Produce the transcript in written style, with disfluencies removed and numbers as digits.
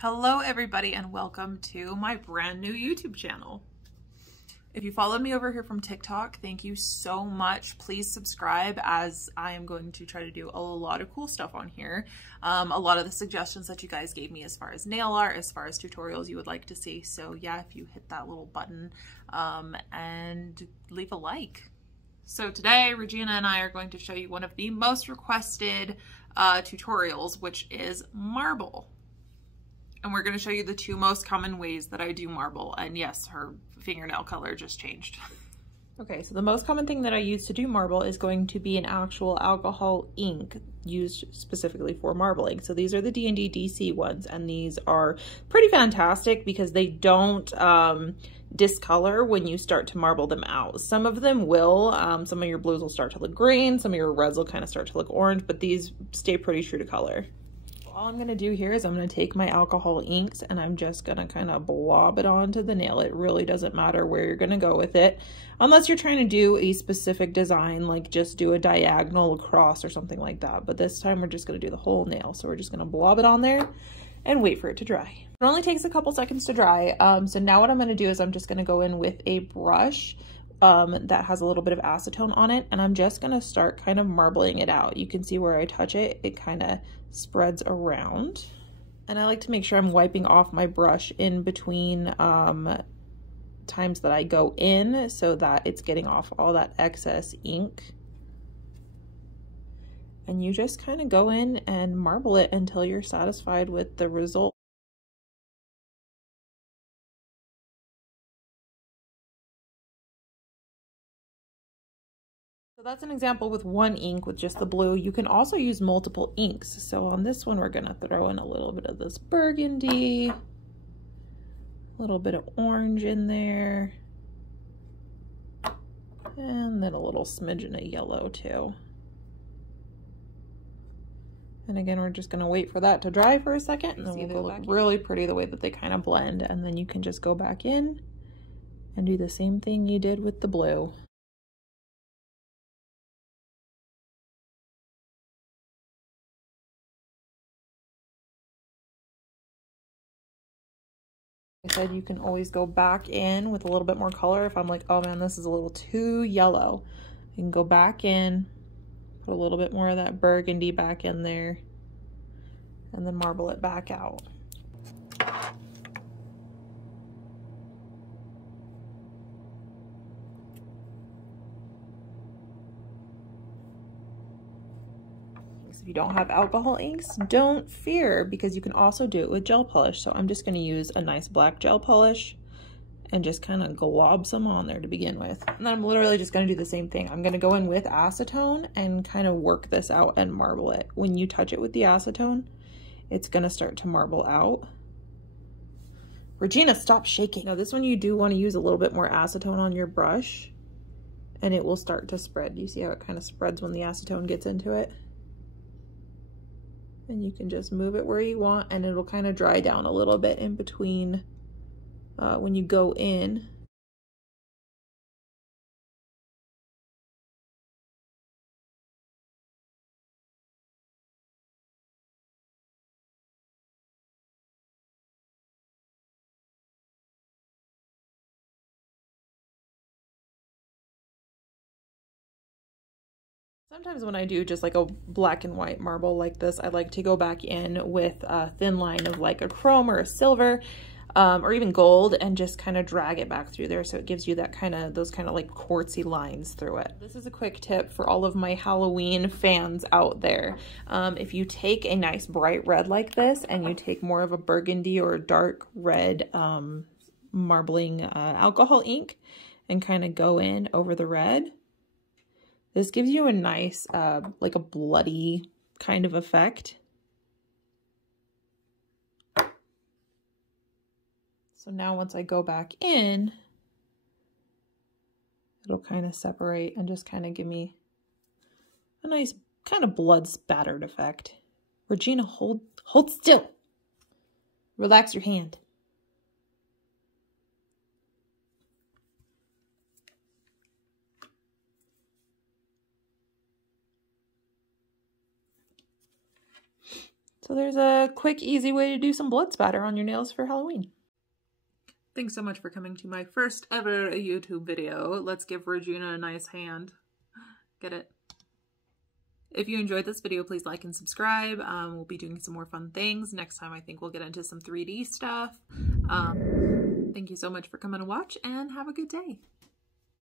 Hello everybody and welcome to my brand new YouTube channel. If you follow me over here from TikTok, thank you so much. Please subscribe as I am going to try to do a lot of cool stuff on here. A lot of the suggestions that you guys gave me as far as nail art, as far as tutorials you would like to see. So yeah, if you hit that little button and leave a like. So today, Regina and I are going to show you one of the most requested tutorials, which is marble. And we're going to show you the two most common ways that I do marble. And yes, her fingernail color just changed. Okay, so the most common thing that I use to do marble is going to be an actual alcohol ink used specifically for marbling. So these are the D&D DC ones, and these are pretty fantastic because they don't discolor when you start to marble them out. Some of them will, some of your blues will start to look green, some of your reds will kind of start to look orange, but these stay pretty true to color. All I'm going to do here is I'm going to take my alcohol inks and I'm just going to kind of blob it onto the nail. It really doesn't matter where you're going to go with it, unless you're trying to do a specific design, like just do a diagonal across or something like that. But this time we're just going to do the whole nail. So we're just going to blob it on there and wait for it to dry. It only takes a couple seconds to dry. So now what I'm going to do is I'm just going to go in with a brush that has a little bit of acetone on it, and I'm just going to start kind of marbling it out. You can see where I touch it, it kind of spreads around. And I like to make sure I'm wiping off my brush in between times that I go in so that it's getting off all that excess ink. And you just kind of go in and marble it until you're satisfied with the result. So that's an example with one ink with just the blue. You can also use multiple inks. So on this one, we're gonna throw in a little bit of this burgundy, a little bit of orange in there, and then a little smidgen of yellow too. And again, we're just gonna wait for that to dry for a second, and then we'll look really pretty the way that they kind of blend. And then you can just go back in and do the same thing you did with the blue. I said you can always go back in with a little bit more color. If I'm like, oh man, this is a little too yellow, you can go back in, put a little bit more of that burgundy back in there, and then marble it back out. If you don't have alcohol inks, don't fear, because you can also do it with gel polish. So I'm just going to use a nice black gel polish and just kind of glob some on there to begin with. And then I'm literally just going to do the same thing. I'm going to go in with acetone and kind of work this out and marble it. When you touch it with the acetone, it's going to start to marble out. Regina, stop shaking. Now this one you do want to use a little bit more acetone on your brush and it will start to spread. You see how it kind of spreads when the acetone gets into it? And you can just move it where you want and it'll kind of dry down a little bit in between when you go in. Sometimes when I do just like a black and white marble like this, I like to go back in with a thin line of like a chrome or a silver or even gold and just kind of drag it back through there so it gives you that kind of, those kind of like quartzy lines through it. This is a quick tip for all of my Halloween fans out there. If you take a nice bright red like this and you take more of a burgundy or dark red marbling alcohol ink and kind of go in over the red, this gives you a nice, like a bloody kind of effect. So now once I go back in, it'll kind of separate and just kind of give me a nice kind of blood spattered effect. Regina, hold still. Relax your hand. So there's a quick, easy way to do some blood spatter on your nails for Halloween. Thanks so much for coming to my first ever YouTube video. Let's give Regina a nice hand. Get it? If you enjoyed this video, please like and subscribe. We'll be doing some more fun things. Next time, I think we'll get into some 3D stuff. Thank you so much for coming to watch, and have a good day.